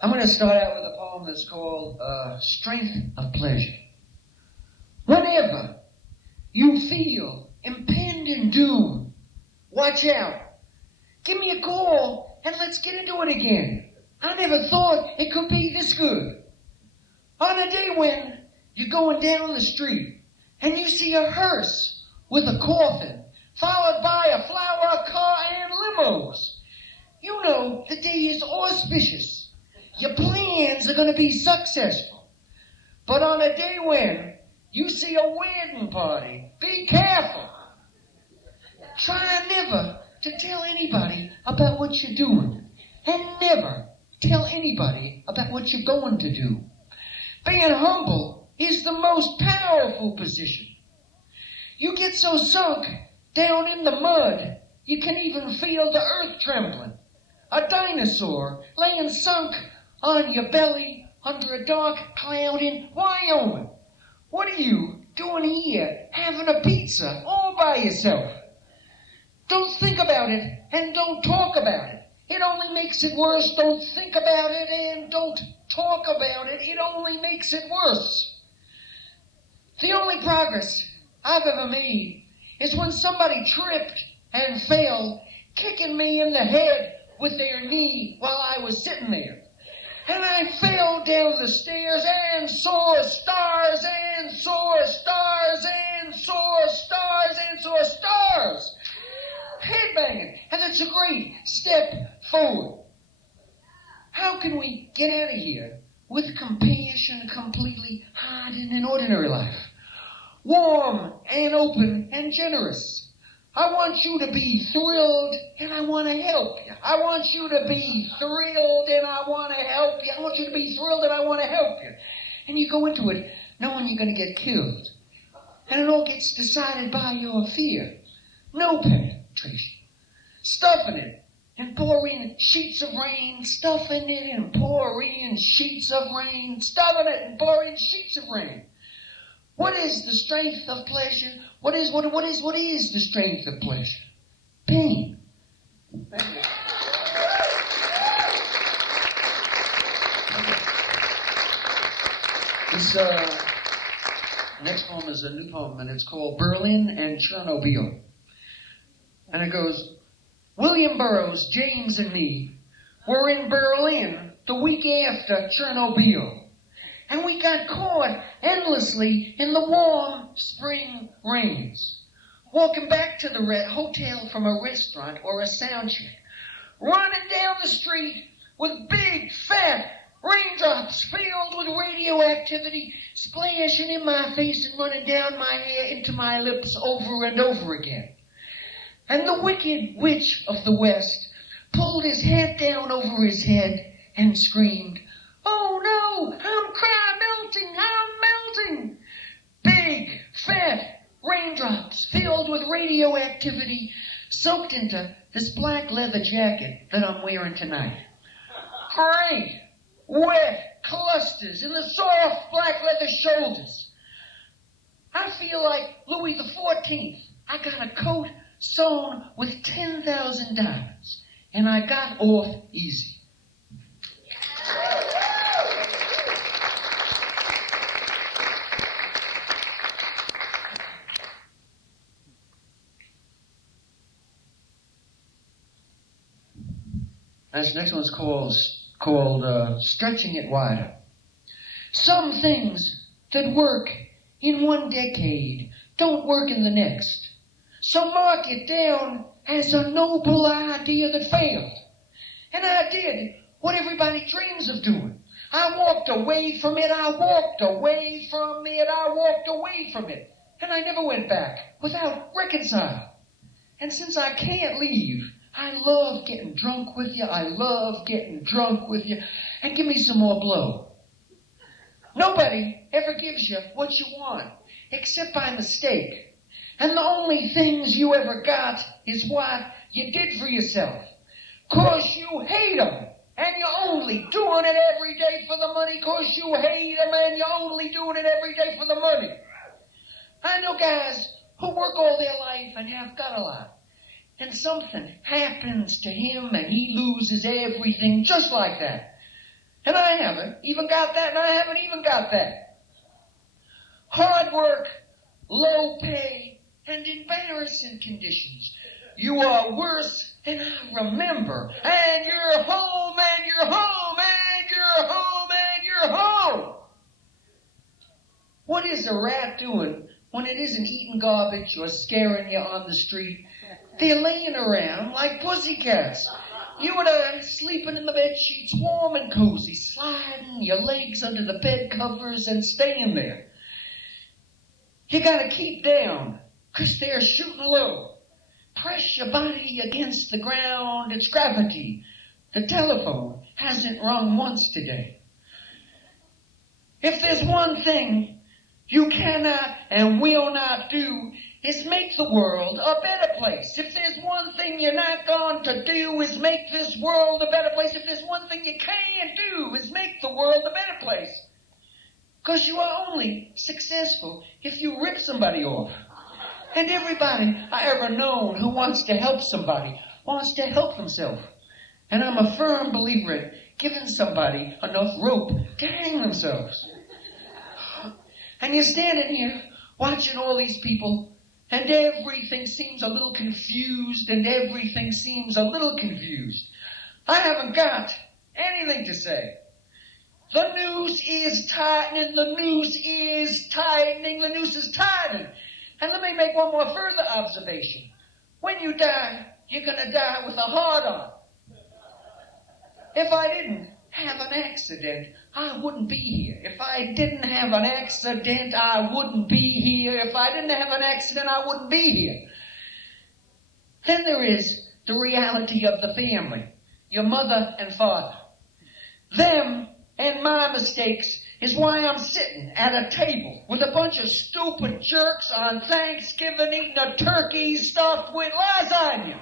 I'm going to start out with a poem that's called Strength of Pleasure. Whenever you feel impending doom, watch out. Give me a call and let's get into it again. I never thought it could be this good. On a day when you're going down the street and you see a hearse with a coffin followed by a flower car and limos, you know the day is auspicious. Your plans are going to be successful. But on a day when you see a wedding party, be careful. Try never to tell anybody about what you're doing. And never tell anybody about what you're going to do. Being humble is the most powerful position. You get so sunk down in the mud, you can even feel the earth trembling. A dinosaur laying sunk on your belly under a dark cloud in Wyoming. What are you doing here having a pizza all by yourself? Don't think about it and don't talk about it. It only makes it worse. Don't think about it and don't talk about it. It only makes it worse. The only progress I've ever made is when somebody tripped and fell, kicking me in the head with their knee while I was sitting there. And I fell down the stairs and saw stars and saw stars and saw stars and saw stars. Headbanging. And that's a great step forward. How can we get out of here with compassion completely hiding in ordinary life? Warm and open and generous. I want you to be thrilled and I want to help you. I want you to be thrilled and I want to help you. I want you to be thrilled and I want to help you. And you go into it knowing you're going to get killed. And it all gets decided by your fear. No penetration. Stuffing it and pouring sheets of rain. Stuffing it and pouring sheets of rain. Stuffing it and pouring sheets of rain. What is the strength of pleasure? What is the strength of pleasure? Pain. This next poem is a new poem, and it's called Berlin and Chernobyl. And it goes, William Burroughs, James, and me were in Berlin the week after Chernobyl. And we got caught endlessly in the warm spring rains. Walking back to the hotel from a restaurant or a sound check. Running down the street with big, fat raindrops filled with radioactivity splashing in my face and running down my hair into my lips over and over again. And the wicked witch of the West pulled his hat down over his head and screamed, "Oh no, I'm melting. Big, fat raindrops filled with radioactivity soaked into this black leather jacket that I'm wearing tonight. Great, wet clusters in the soft black leather shoulders. I feel like Louis XIV. I got a coat sewn with 10,000 diamonds, and I got off easy." This next one's called Stretching It Wider. Some things that work in one decade don't work in the next. So mark it down as a noble idea that failed. And I did what everybody dreams of doing. I walked away from it. And I never went back without reconciling. And since I can't leave, I love getting drunk with you. And give me some more blow. Nobody ever gives you what you want, except by mistake. And the only things you ever got is what you did for yourself. 'Cause you hate them, and you're only doing it every day for the money. 'Cause you hate them, and you're only doing it every day for the money. I know guys who work all their life and have got a lot. And something happens to him and he loses everything just like that. And I haven't even got that, and I haven't even got that. Hard work, low pay, and embarrassing conditions. You are worse than I remember. And you're home, and you're home, and you're home, and you're home. What is a rat doing when it isn't eating garbage or scaring you on the street? They're laying around like pussycats. You and I sleeping in the bed sheets, warm and cozy, sliding your legs under the bed covers and staying there. You gotta keep down, 'cause they're shooting low. Press your body against the ground, it's gravity. The telephone hasn't rung once today. If there's one thing you cannot and will not do, is make the world a better place. If there's one thing you're not going to do, is make this world a better place. If there's one thing you can't do, is make the world a better place. 'Cause you are only successful if you rip somebody off. And everybody I ever known who wants to help somebody wants to help himself. And I'm a firm believer in giving somebody enough rope to hang themselves. And you're standing here watching all these people, and everything seems a little confused, and everything seems a little confused. I haven't got anything to say. The noose is tightening, the noose is tightening, the noose is tightening. And let me make one more further observation. When you die, you're going to die with a hard-on. If I didn't have an accident, I wouldn't be here. If I didn't have an accident, I wouldn't be here. If I didn't have an accident, I wouldn't be here. Then there is the reality of the family, your mother and father. Them and my mistakes is why I'm sitting at a table with a bunch of stupid jerks on Thanksgiving eating a turkey stuffed with lasagna.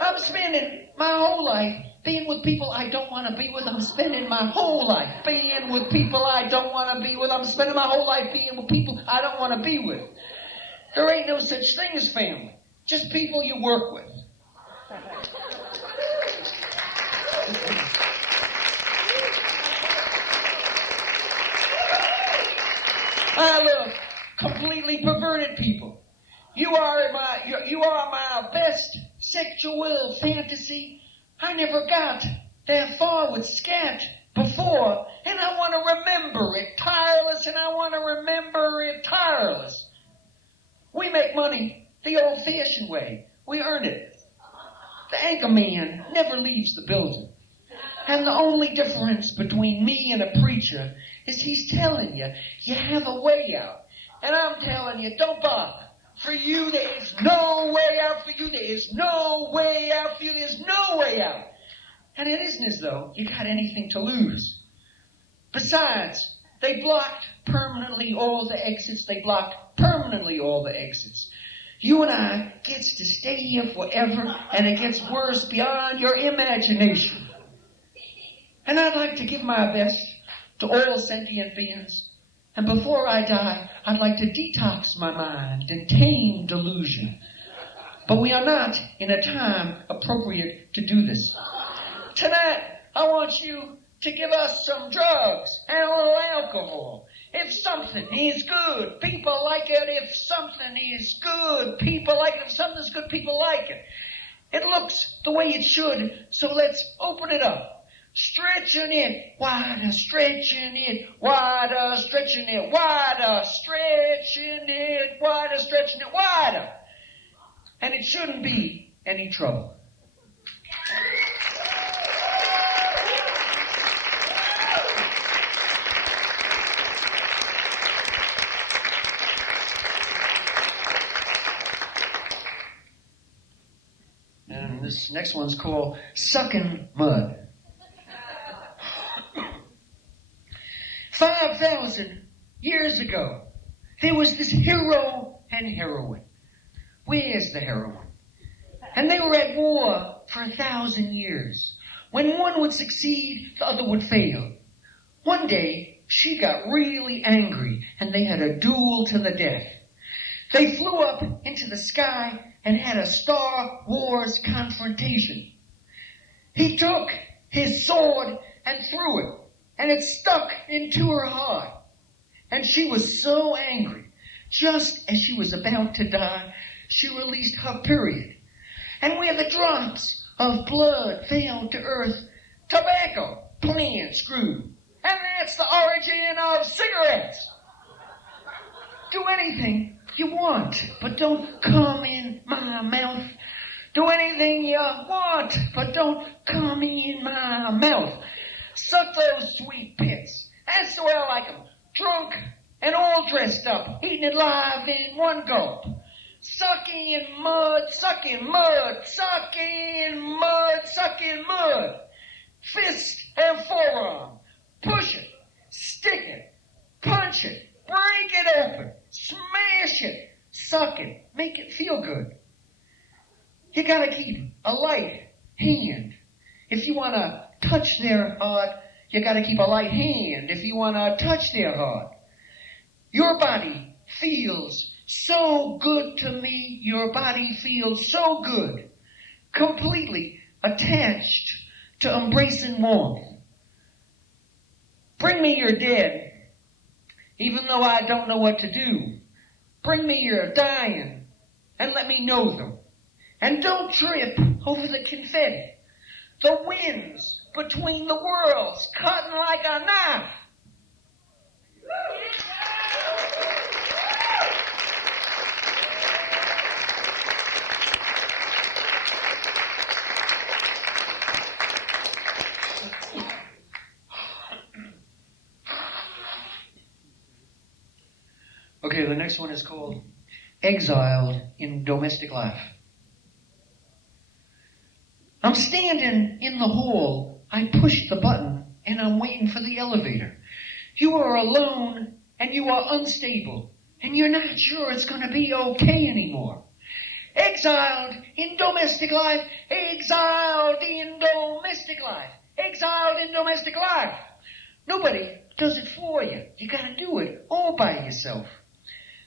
I'm spending my whole life being with people I don't want to be with. I'm spending my whole life being with people I don't want to be with. I'm spending my whole life being with people I don't want to be with. There ain't no such thing as family. Just people you work with. I love completely perverted people. You are my best sexual fantasy. I never got that far with scat before, and I want to remember it tireless, and I want to remember it tireless. We make money the old-fashioned way. We earn it. The anchor man never leaves the building. And the only difference between me and a preacher is he's telling you, you have a way out. And I'm telling you, don't bother. For you, there is no way out. For you, there is no way out. For you, there's no way out. And it isn't as though you got anything to lose. Besides, they blocked permanently all the exits. They blocked permanently all the exits. You and I gets to stay here forever, and it gets worse beyond your imagination. And I'd like to give my best to all sentient beings. And before I die, I'd like to detox my mind and tame delusion. But we are not in a time appropriate to do this. Tonight, I want you to give us some drugs and a little alcohol. If something is good, people like it. If something is good, people like it. If something's good, people like it. It looks the way it should, so let's open it up. Stretching it wider, stretching it wider, stretching it wider, stretching it wider, stretching it wider. And it shouldn't be any trouble. And this next one's called Suckin Mud. 5,000 years ago, there was this hero and heroine. Where's the heroine? And they were at war for 1,000 years. When one would succeed, the other would fail. One day, she got really angry, and they had a duel to the death. They flew up into the sky and had a Star Wars confrontation. He took his sword and threw it. And it stuck into her heart. And she was so angry. Just as she was about to die, she released her period. And where the drops of blood fell to earth, tobacco plants grew. And that's the origin of cigarettes. Do anything you want, but don't come in my mouth. Do anything you want, but don't come in my mouth. Suck those sweet pits. That's the way I like them. Drunk and all dressed up, eating it live in one gulp. Sucking mud, sucking mud, sucking mud, sucking mud. Fist and forearm. Push it, stick it, punch it, break it open, smash it, suck it, make it feel good. You gotta keep a light hand. If you wanna touch their heart, you gotta keep a light hand if you wanna touch their heart. Your body feels so good to me, your body feels so good, completely attached to embracing warmth. Bring me your dead, even though I don't know what to do. Bring me your dying, and let me know them. And don't trip over the confetti. The winds between the worlds cutting like a knife. Okay, the next one is called Exiled in Domestic Life. I'm standing in the hall. I push the button and I'm waiting for the elevator. You are alone and you are unstable and you're not sure it's going to be okay anymore. Exiled in domestic life. Exiled in domestic life. Exiled in domestic life. Nobody does it for you. You got to do it all by yourself.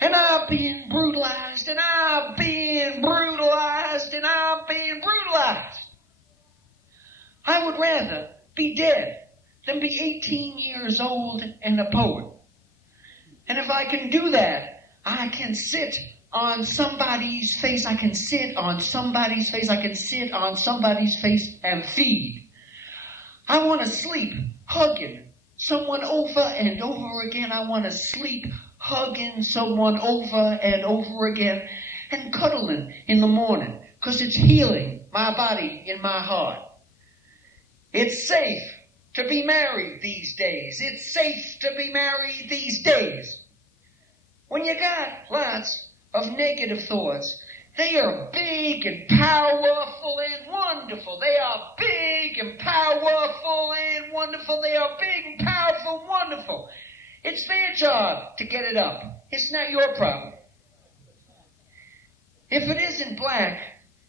And I've been brutalized, and I've been brutalized, and I've been brutalized. I would rather be dead than be 18 years old and a poet. And if I can do that, I can sit on somebody's face. I can sit on somebody's face. I can sit on somebody's face and feed. I want to sleep hugging someone over and over again. I want to sleep hugging someone over and over again and cuddling in the morning because it's healing my body and my heart. It's safe to be married these days. It's safe to be married these days. When you got lots of negative thoughts, they are big and powerful and wonderful. They are big and powerful and wonderful. They are big and powerful and wonderful. It's their job to get it up. It's not your problem. If it isn't black,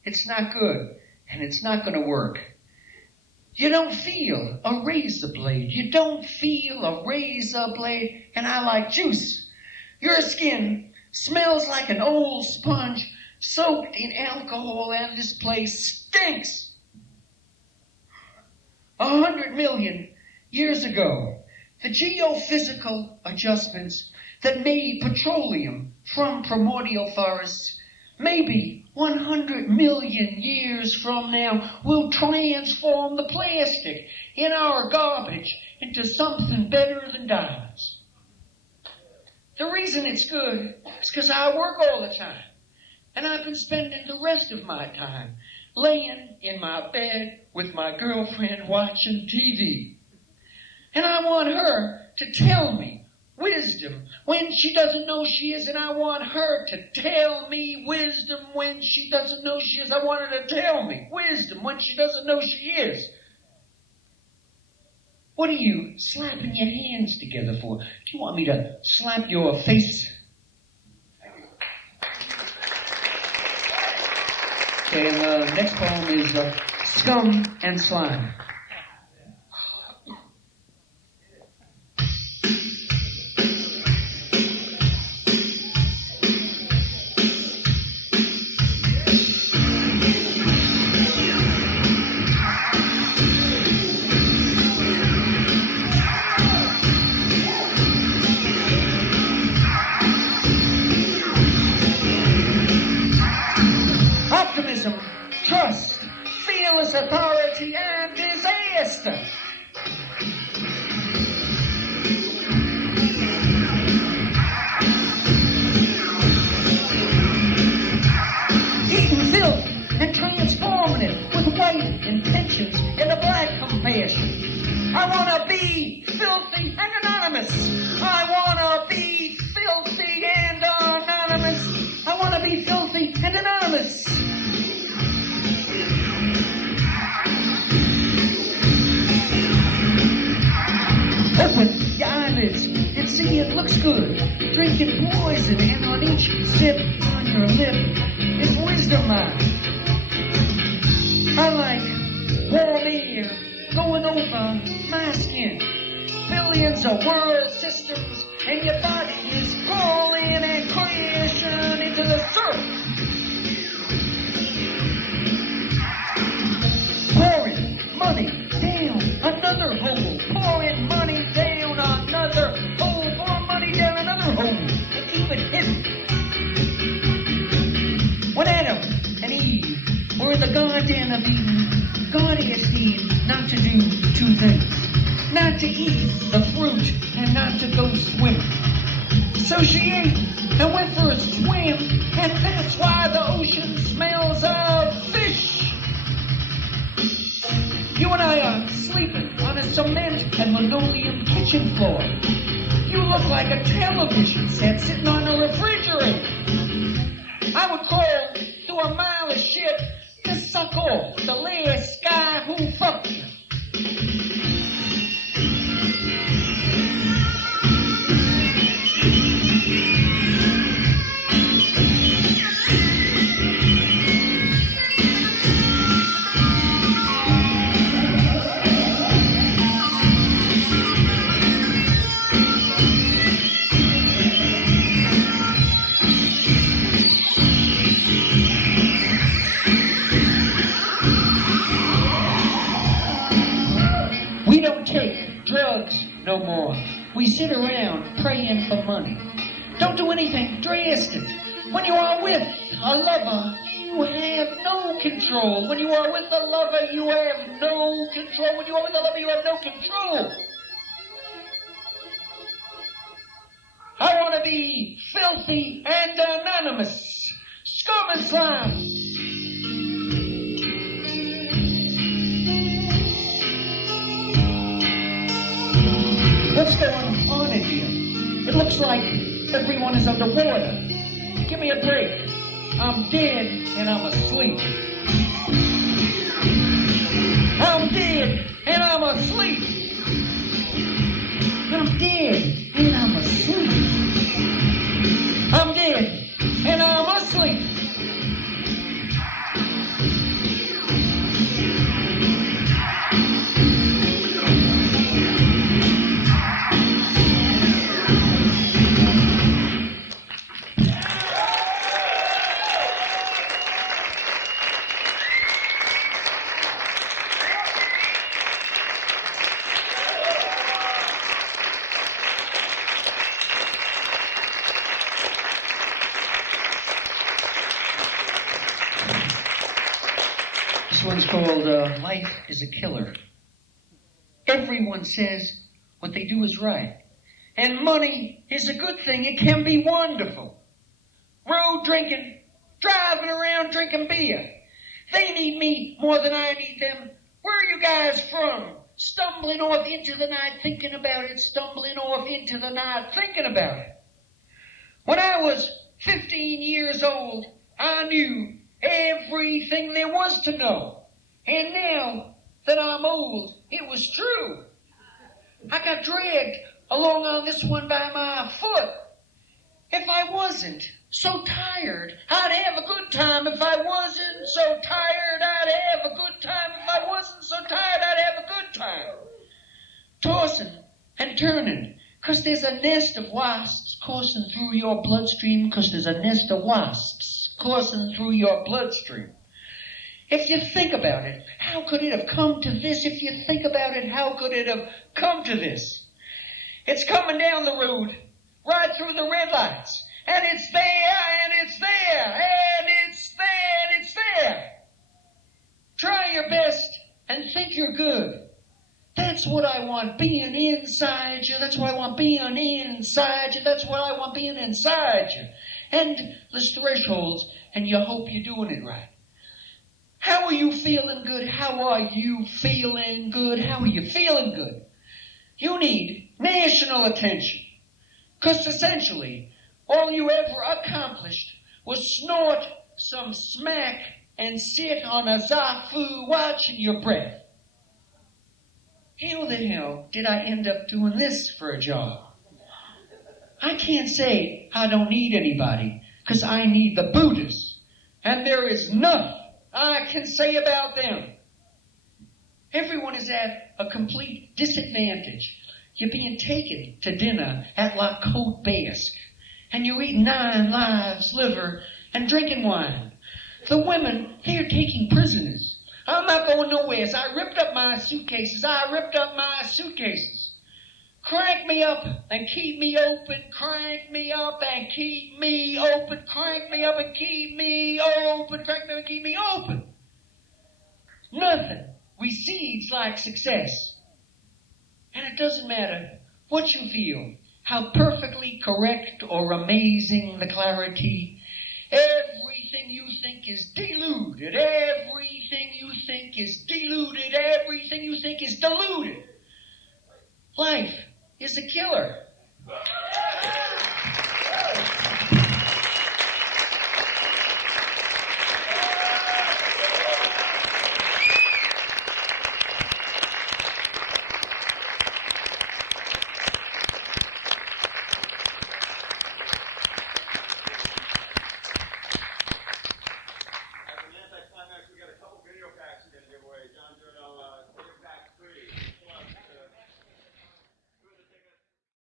it's not good, and it's not going to work. You don't feel a razor blade. You don't feel a razor blade, and I like juice. Your skin smells like an old sponge soaked in alcohol, and this place stinks. 100 million years ago, the geophysical adjustments that made petroleum from primordial forests, maybe 100 million years from now, will transform the plastic in our garbage into something better than diamonds. The reason it's good is because I work all the time. And I've been spending the rest of my time laying in my bed with my girlfriend watching TV. And I want her to tell me wisdom when she doesn't know she is. And I want her to tell me wisdom when she doesn't know she is. I want her to tell me wisdom when she doesn't know she is. What are you slapping your hands together for? Do you want me to slap your face? Okay, and the next poem is Scum and Slime. useless authority and disaster. Eating filth and transforming it with white intentions into black compassion. I want to be filthy and anonymous. I want to be filthy and anonymous. I want to be filthy and anonymous. Open your eyelids and see it looks good. Drinking poison and on each sip on your lip is wisdom mine. I like warm air going over my skin. Billions of world systems and your body is falling and crashing into the surf. Pouring money down another hole. Pouring money down another hole. Pour money down another hole. And keep it hidden. When Adam and Eve were in the Garden of Eden, God asked Eve not to do two things. Not to eat the fruit and not to go swimming. So she ate and went for a swim, and that's why the ocean smells of fish. You and I are sleeping on a cement and linoleum kitchen floor. You look like a television set sitting on a refrigerator. I would crawl through a mile of shit to suck off the last guy who fucked you. No more. We sit around praying for money. Don't do anything drastic. When you are with a lover, you have no control. When you are with a lover, you have no control. When you are with a lover, you have no control. I want to be filthy and anonymous. Scum and Slime. What's going on in here? It looks like everyone is underwater. Give me a break. I'm dead and I'm asleep. I'm dead and I'm asleep. I'm dead and I'm asleep. I'm dead and I'm asleep. This one's called Life is a Killer. Everyone says what they do is right. And money is a good thing. It can be wonderful. Road drinking, driving around drinking beer. They need me more than I need them. Where are you guys from? Stumbling off into the night thinking about it. Stumbling off into the night thinking about it. When I was 15 years old, I knew everything there was to know. And now that I'm old, it was true. I got dragged along on this one by my foot. If I wasn't so tired, I'd have a good time. If I wasn't so tired, I'd have a good time. If I wasn't so tired, I'd have a good time. Tossing and turning, 'cause there's a nest of wasps coursing through your bloodstream, 'cause there's a nest of wasps coursing through your bloodstream. If you think about it, how could it have come to this? If you think about it, how could it have come to this? It's coming down the road, right through the red lights, and it's there, and it's there, and it's there, and it's there. Try your best you're good. That's what I want being inside you. That's what I want being inside you. That's what I want being inside you. And there's thresholds, and you hope you're doing it right. How are you feeling good? How are you feeling good? How are you feeling good? You need national attention. Because essentially, all you ever accomplished was snort some smack and sit on a zafu watching your breath. How the hell did I end up doing this for a job? I can't say I don't need anybody, because I need the Buddhists, and there is nothing I can say about them. Everyone is at a complete disadvantage. You're being taken to dinner at La Côte Basque, and you're eating 9 lives liver and drinking wine. The women, they're taking prisoners. I'm not going nowhere, so I ripped up my suitcases. Crank me up and keep me open. Crank me up and keep me open. Crank me up and keep me open. Crank me up and keep me open. Nothing recedes like success. And it doesn't matter what you feel, how perfectly correct or amazing the clarity. Everything you think is deluded. Everything you think is deluded. Everything you think is deluded. Life is a killer.